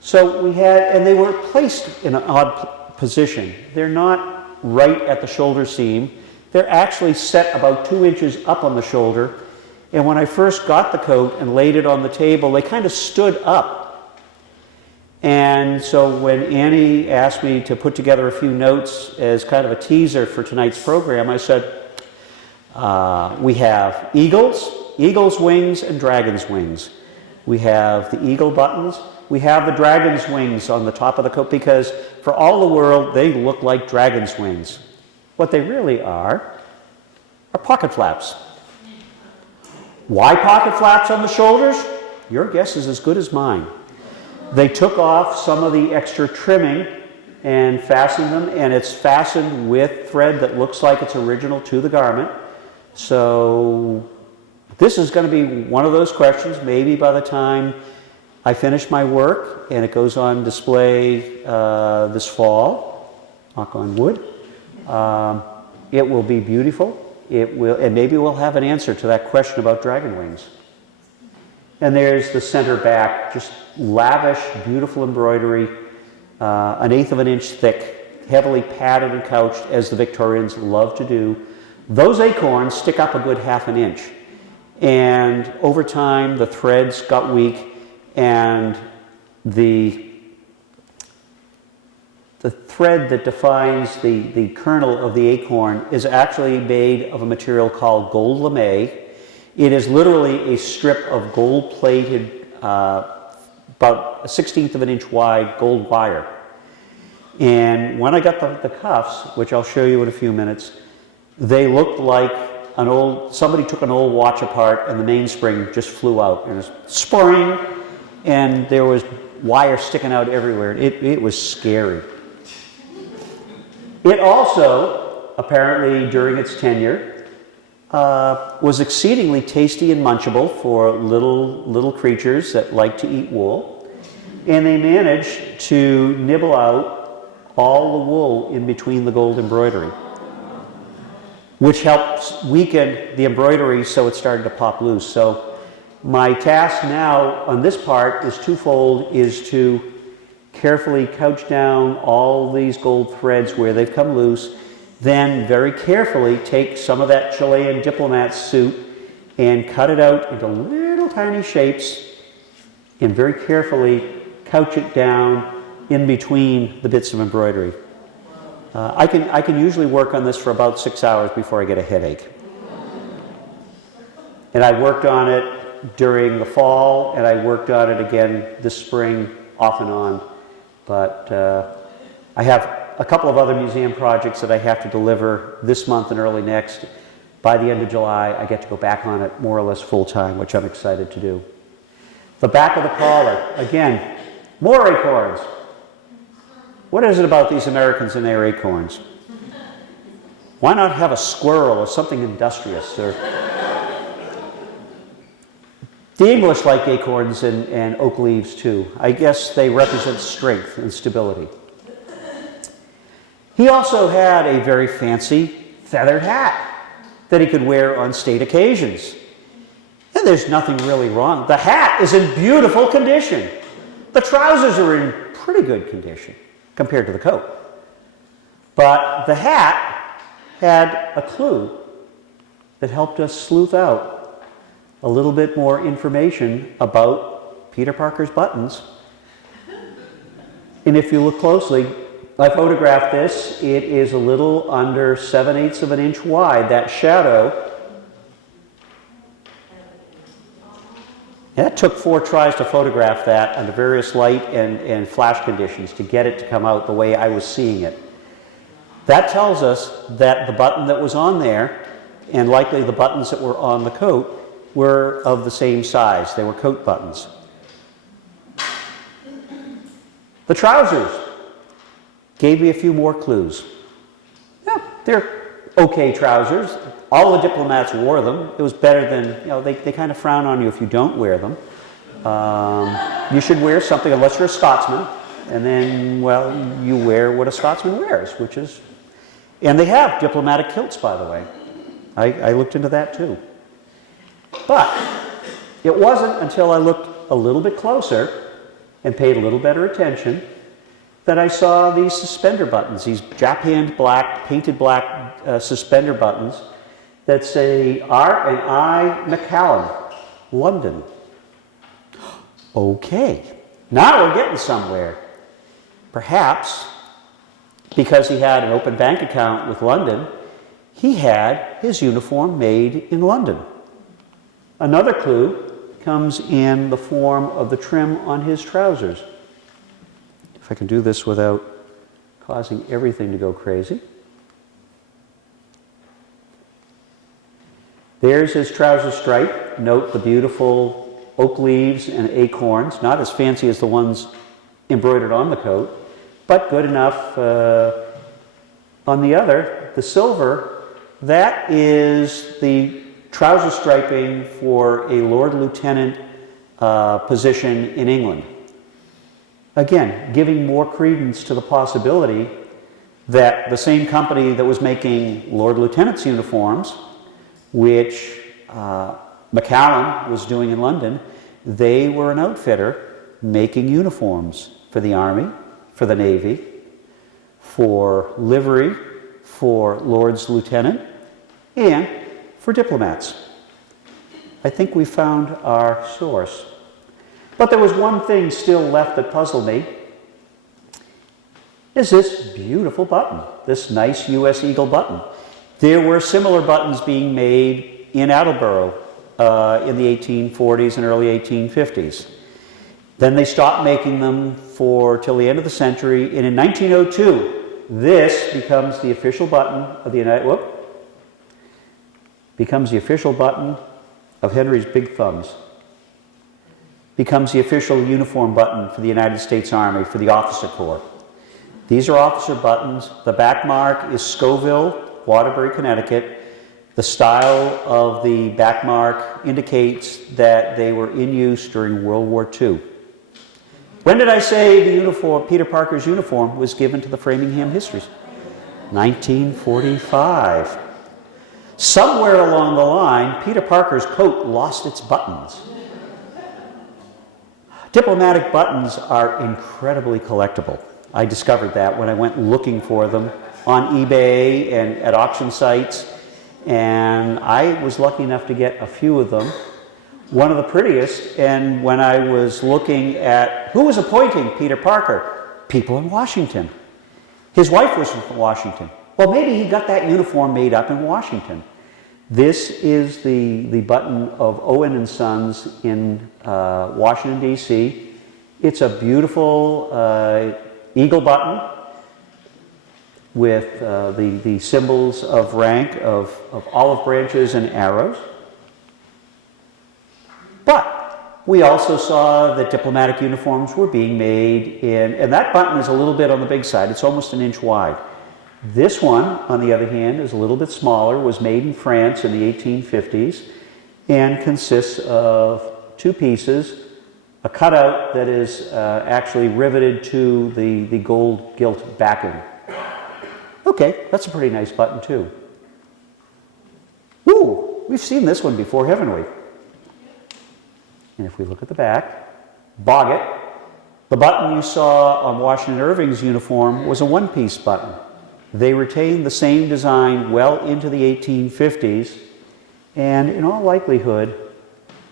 So and they were placed in an odd position. They're not right at the shoulder seam. They're actually set about 2 inches up on the shoulder. And when I first got the coat and laid it on the table, they kind of stood up. And so when Annie asked me to put together a few notes as kind of a teaser for tonight's program, I said, we have eagle's wings and dragon's wings. We have the eagle buttons. We have the dragon's wings on the top of the coat because for all the world, they look like dragon's wings. What they really are pocket flaps. Why pocket flaps on the shoulders? Your guess is as good as mine. They took off some of the extra trimming and fastened them, and it's fastened with thread that looks like it's original to the garment. So this is going to be one of those questions, maybe by the time I finish my work and it goes on display this fall, knock on wood, it will be beautiful. It will, and maybe we'll have an answer to that question about dragon wings. And there's the center back, just lavish, beautiful embroidery, 1/8 of an inch thick, heavily padded and couched, as the Victorians love to do. Those acorns stick up a good 1/2 inch. And over time, the threads got weak, and the thread that defines the kernel of the acorn is actually made of a material called gold lame. It is literally a strip of gold-plated, about 1/16 of an inch wide gold wire. And when I got the cuffs, which I'll show you in a few minutes, they looked like somebody took an old watch apart and the mainspring just flew out. And it was spring, and there was wire sticking out everywhere. It was scary. It also, apparently during its tenure, was exceedingly tasty and munchable for little creatures that like to eat wool. And they managed to nibble out all the wool in between the gold embroidery, which helps weaken the embroidery so it started to pop loose. So my task now on this part is twofold, is to carefully couch down all these gold threads where they've come loose, then very carefully take some of that Chilean diplomat suit and cut it out into little tiny shapes and very carefully couch it down in between the bits of embroidery. I can usually work on this for about 6 hours before I get a headache. And I worked on it during the fall, and I worked on it again this spring, off and on. But I have a couple of other museum projects that I have to deliver this month and early next. By the end of July, I get to go back on it more or less full time, which I'm excited to do. The back of the collar, again, more acorns. What is it about these Americans and their acorns? Why not have a squirrel or something industrious? The English like acorns and oak leaves too. I guess they represent strength and stability. He also had a very fancy feathered hat that he could wear on state occasions. And there's nothing really wrong. The hat is in beautiful condition. The trousers are in pretty good condition compared to the coat. But the hat had a clue that helped us sleuth out a little bit more information about Peter Parker's buttons. And if you look closely, I photographed this. It is a little under 7/8 of an inch wide, that shadow. And it took 4 tries to photograph that under various light and flash conditions to get it to come out the way I was seeing it. That tells us that the button that was on there, and likely the buttons that were on the coat, were of the same size. They were coat buttons. The trousers gave me a few more clues. Yeah, they're okay trousers. All the diplomats wore them. It was better than, they kind of frown on you if you don't wear them. You should wear something, unless you're a Scotsman, and then, you wear what a Scotsman wears, which is, and they have diplomatic kilts, by the way. I looked into that too. But it wasn't until I looked a little bit closer and paid a little better attention that I saw these suspender buttons, these japanned black, painted black suspender buttons that say R&I Macallan, London. Okay, now we're getting somewhere. Perhaps because he had an open bank account with London, he had his uniform made in London. Another clue comes in the form of the trim on his trousers. If I can do this without causing everything to go crazy. There's his trouser stripe. Note the beautiful oak leaves and acorns, not as fancy as the ones embroidered on the coat, but good enough. On the other, the silver, that is the trouser striping for a Lord Lieutenant position in England. Again, giving more credence to the possibility that the same company that was making Lord Lieutenant's uniforms, which Macallan was doing in London, they were an outfitter making uniforms for the Army, for the Navy, for livery, for Lord's Lieutenant, and for diplomats. I think we found our source. But there was one thing still left that puzzled me, is this beautiful button, this nice US Eagle button. There were similar buttons being made in Attleboro in the 1840s and early 1850s. Then they stopped making them till the end of the century, and in 1902, this becomes the official button of the becomes the official button of Henry's big thumbs. Becomes the official uniform button for the United States Army, for the officer corps. These are officer buttons. The back mark is Scoville, Waterbury, Connecticut. The style of the back mark indicates that they were in use during World War II. When did I say the uniform, Peter Parker's uniform, was given to the Framingham Histories? 1945. Somewhere along the line, Peter Parker's coat lost its buttons. Diplomatic buttons are incredibly collectible. I discovered that when I went looking for them on eBay and at auction sites, and I was lucky enough to get a few of them. One of the prettiest, and when I was looking at who was appointing Peter Parker, people in Washington. His wife was from Washington. Well, maybe he got that uniform made up in Washington. This is the button of Owen and Sons in Washington, D.C. It's a beautiful eagle button with the symbols of rank of olive branches and arrows. But we also saw that diplomatic uniforms were being made and that button is a little bit on the big side. It's almost 1 inch wide. This one, on the other hand, is a little bit smaller, was made in France in the 1850s, and consists of 2 pieces, a cutout that is actually riveted to the gold gilt backing. Okay, that's a pretty nice button too. Ooh, we've seen this one before, haven't we? And if we look at the back, Boggett, the button you saw on Washington Irving's uniform was a 1-piece button. They retained the same design well into the 1850s, and in all likelihood,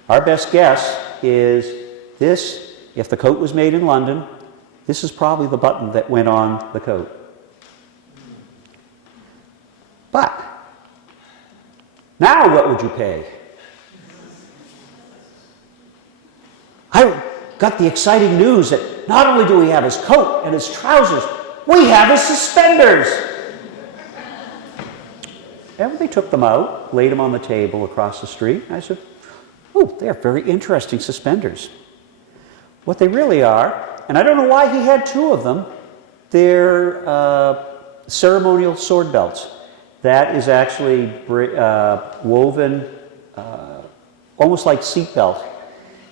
our best guess is this, if the coat was made in London, this is probably the button that went on the coat. But, now what would you pay? I got the exciting news that not only do we have his coat and his trousers, we have his suspenders. And they took them out, laid them on the table across the street. And I said, oh, they're very interesting suspenders. What they really are, and I don't know why he had 2 of them, they're ceremonial sword belts. That is actually woven almost like seat belt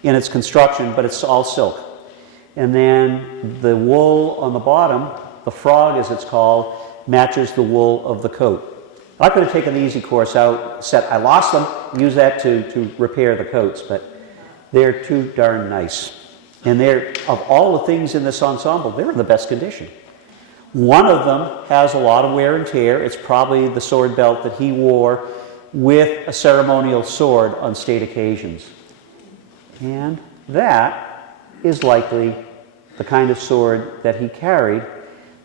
in its construction, but it's all silk. And then the wool on the bottom, the frog as it's called, matches the wool of the coat. I could have taken the easy course out, I lost them, use that to repair the coats, but they're too darn nice. And they're, of all the things in this ensemble, they're in the best condition. One of them has a lot of wear and tear. It's probably the sword belt that he wore with a ceremonial sword on state occasions. And that is likely the kind of sword that he carried.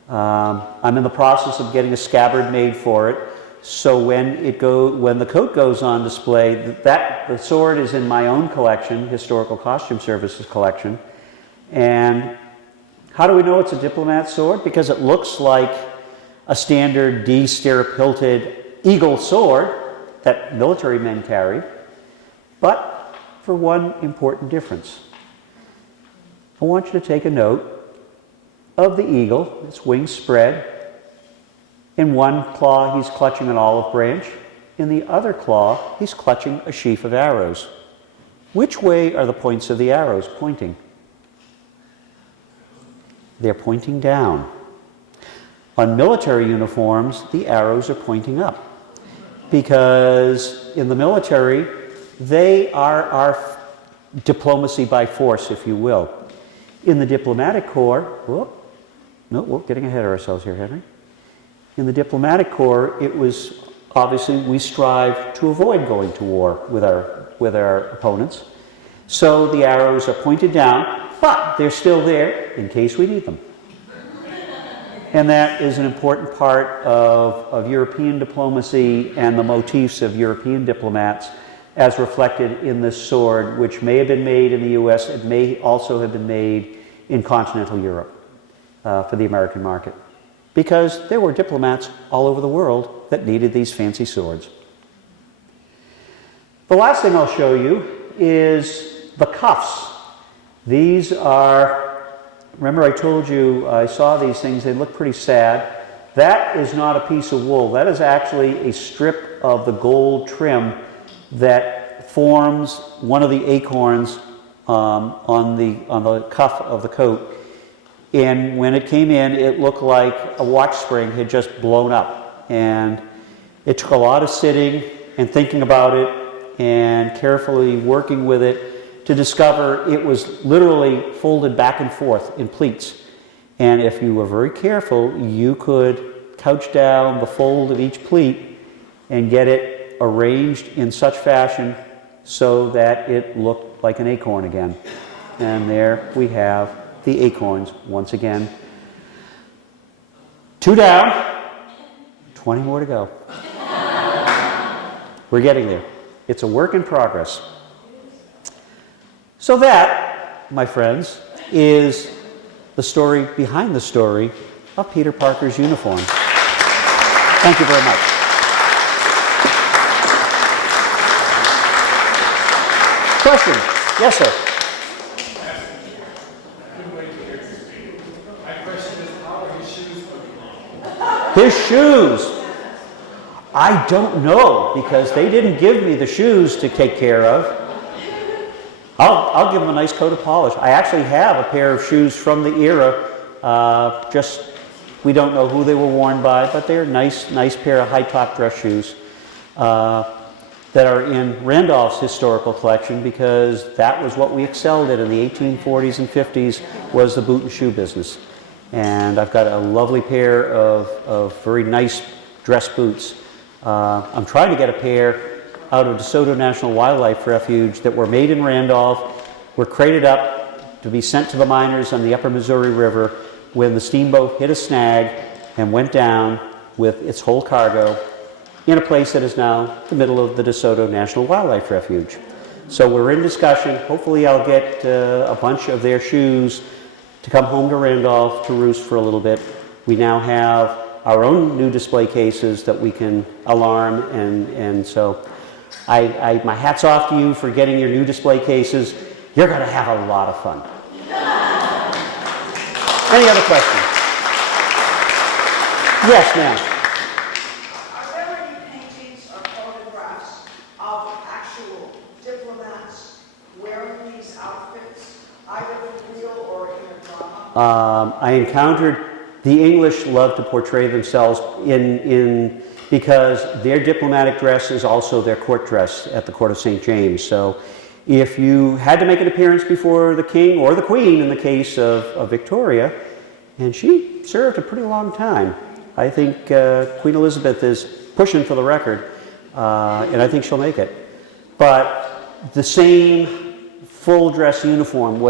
I'm in the process of getting a scabbard made for it. So when the coat goes on display, the sword is in my own collection, Historical Costume Services collection. And how do we know it's a diplomat sword? Because it looks like a standard D-stirrup hilted eagle sword that military men carry, but for one important difference. I want you to take a note of the eagle, its wings spread. In one claw, he's clutching an olive branch. In the other claw, he's clutching a sheaf of arrows. Which way are the points of the arrows pointing? They're pointing down. On military uniforms, the arrows are pointing up. Because in the military, they are our diplomacy by force, if you will. In the diplomatic corps, we're getting ahead of ourselves here, Henry. In the diplomatic corps, it was obviously we strive to avoid going to war with our opponents. So the arrows are pointed down, but they're still there in case we need them. And that is an important part of European diplomacy and the motifs of European diplomats as reflected in this sword, which may have been made in the US, it may also have been made in continental Europe for the American market. Because there were diplomats all over the world that needed these fancy swords. The last thing I'll show you is the cuffs. These are, remember I told you I saw these things, they look pretty sad. That is not a piece of wool. That is actually a strip of the gold trim that forms one of the acorns on the cuff of the coat. And when it came in, it looked like a watch spring had just blown up. And it took a lot of sitting and thinking about it and carefully working with it to discover it was literally folded back and forth in pleats. And if you were very careful, you could couch down the fold of each pleat and get it arranged in such fashion so that it looked like an acorn again. And there we have the acorns once again. 2 down, 20 more to go. We're getting there. It's a work in progress. So that, my friends, is the story behind the story of Peter Parker's uniform. Thank you very much. Question? Yes, sir. His shoes. I don't know because they didn't give me the shoes to take care of. I'll give him a nice coat of polish. I actually have a pair of shoes from the era. Just we don't know who they were worn by, but they're nice pair of high-top dress shoes that are in Randolph's historical collection because that was what we excelled at in the 1840s and 50s was the boot and shoe business. And I've got a lovely pair of very nice dress boots. I'm trying to get a pair out of DeSoto National Wildlife Refuge that were made in Randolph, were crated up to be sent to the miners on the upper Missouri River when the steamboat hit a snag and went down with its whole cargo in a place that is now the middle of the DeSoto National Wildlife Refuge. So we're in discussion. Hopefully I'll get a bunch of their shoes to come home to Randolph to roost for a little bit. We now have our own new display cases that we can alarm, and so my hat's off to you for getting your new display cases. You're going to have a lot of fun. Any other questions? Yes, ma'am. Are there any paintings or photographs of actual diplomats wearing these outfits, either for real or in a drama? I encountered the English love to portray themselves because their diplomatic dress is also their court dress at the court of St. James. So if you had to make an appearance before the king or the queen in the case of Victoria, and she served a pretty long time. I think Queen Elizabeth is pushing for the record, and I think she'll make it. But the same full dress uniform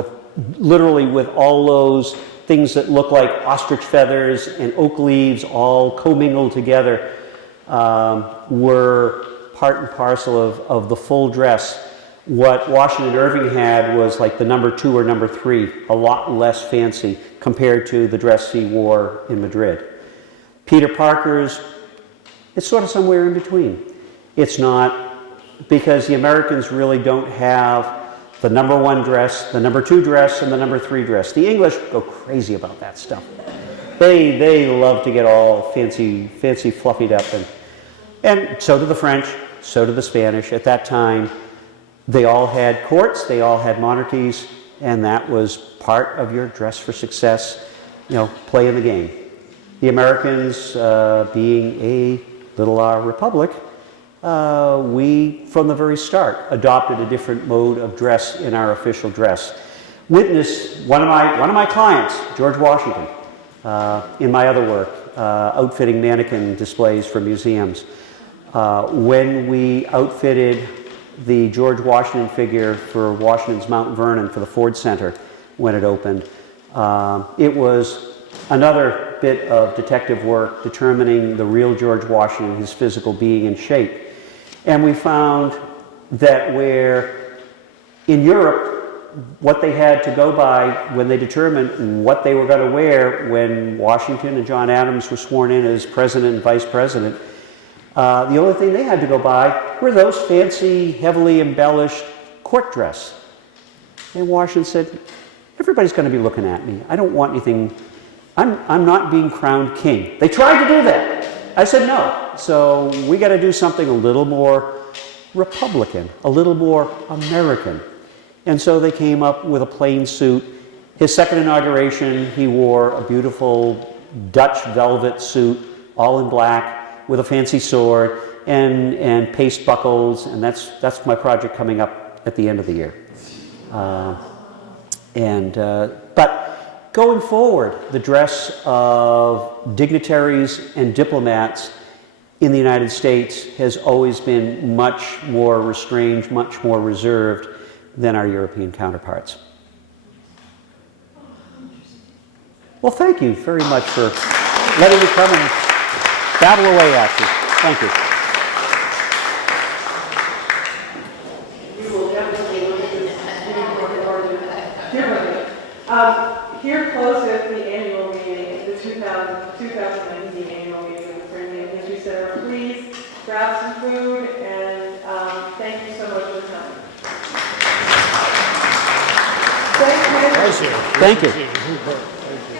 literally with all those things that look like ostrich feathers and oak leaves all commingled together were part and parcel of the full dress. What Washington Irving had was like the number 2 or number 3, a lot less fancy compared to the dress he wore in Madrid. Peter Parker's, it's sort of somewhere in between. It's not, because the Americans really don't have the number 1 dress, the number 2 dress, and the number 3 dress. The English go crazy about that stuff. They love to get all fancy fluffied up, and so do the French, so do the Spanish. At that time, they all had courts, they all had monarchies, and that was part of your dress for success, play in the game. The Americans, being a little R republic, we, from the very start, adopted a different mode of dress in our official dress. Witness one of my clients, George Washington, in my other work, outfitting mannequin displays for museums. When we outfitted the George Washington figure for Washington's Mount Vernon for the Ford Center when it opened, it was another bit of detective work determining the real George Washington, his physical being and shape. And we found that where in Europe, what they had to go by when they determined what they were going to wear when Washington and John Adams were sworn in as president and vice president, the only thing they had to go by were those fancy, heavily embellished court dress. And Washington said, everybody's going to be looking at me. I don't want anything. I'm not being crowned king. They tried to do that. I said no. So we got to do something a little more Republican, a little more American. And so they came up with a plain suit. His second inauguration, he wore a beautiful Dutch velvet suit, all in black, with a fancy sword and paste buckles. And that's my project coming up at the end of the year. But going forward, the dress of dignitaries and diplomats in the United States has always been much more restrained, much more reserved than our European counterparts. Well, thank you very much for letting me come and babble away at you. Thank you. We will definitely look at this. Here closes the annual meeting, the 2019 annual meeting of the Framingham History Center. Please grab some food, and thank you so much for coming. Thank you. Thank you.